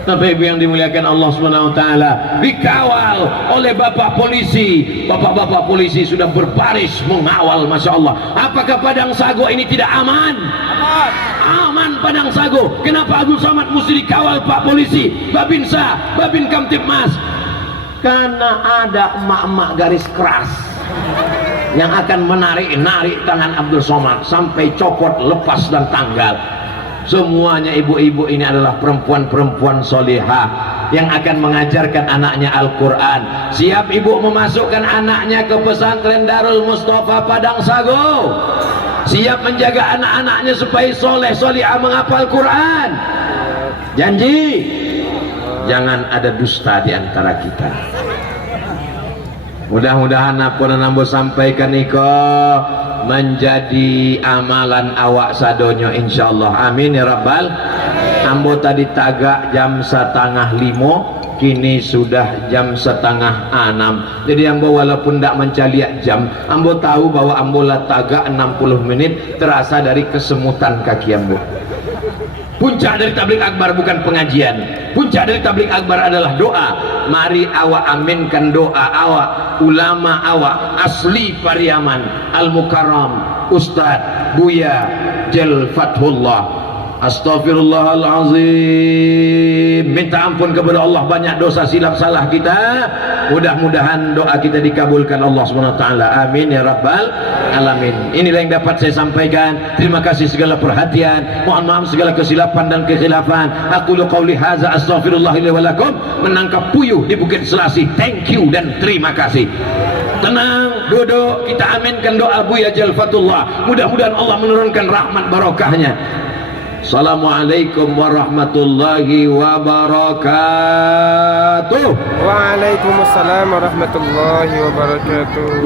Bapak Ibu yang dimuliakan Allah Subhanahu wa taala, dikawal oleh bapak polisi. Bapak-bapak polisi sudah berbaris mengawal, Masya Allah. Apakah Padang Sagu ini tidak aman? Aman Padang Sagu. Kenapa Abdul Somad mesti dikawal Pak Polisi, Babinsa, Babin Kamtibmas? Karena ada emak-emak garis keras yang akan menarik-narik tangan Abdul Somad sampai copot, lepas dan tanggal. Semuanya ibu-ibu ini adalah perempuan-perempuan solihah yang akan mengajarkan anaknya Al-Quran. Siap ibu memasukkan anaknya ke pesantren Darul Mustafa Padang Sagu? Siap menjaga anak-anaknya supaya soleh solihah menghafal Quran? Janji? Jangan ada dusta di antara kita. Mudah-mudahan apa yang ambo sampaikan iko menjadi amalan awak sadonyo insyaallah. Amin ya rabbal. Ambo tadi tagak jam 4:30, kini sudah jam 5:30. Jadi ambo walaupun tidak mencaliak jam, ambo tahu bahwa ambo lah tagak 60 menit terasa dari kesemutan kaki ambo. Puncak dari tabligh akbar bukan pengajian. Puncak dari tabligh akbar adalah doa. Mari awak aminkan doa awak, ulama awak asli Pariaman, Al-Mukarram, Ustadz Buya Jal Fathullah. Astaghfirullahalazim. Minta ampun kepada Allah banyak dosa silap salah kita. Mudah-mudahan doa kita dikabulkan Allah SWT. Amin ya rabbal alamin. Inilah yang dapat saya sampaikan. Terima kasih segala perhatian. Mohon maaf segala kesilapan dan kekhilafan. Aku qauli hadza astaghfirullah li wa lakum. Menangkap puyuh di Bukit Selasih. Thank you dan terima kasih. Tenang, duduk, kita aminkan doa Buya Jal Fathullah. Mudah-mudahan Allah menurunkan rahmat barokahnya. Assalamualaikum warahmatullahi wabarakatuh. Waalaikumsalam warahmatullahi wabarakatuh.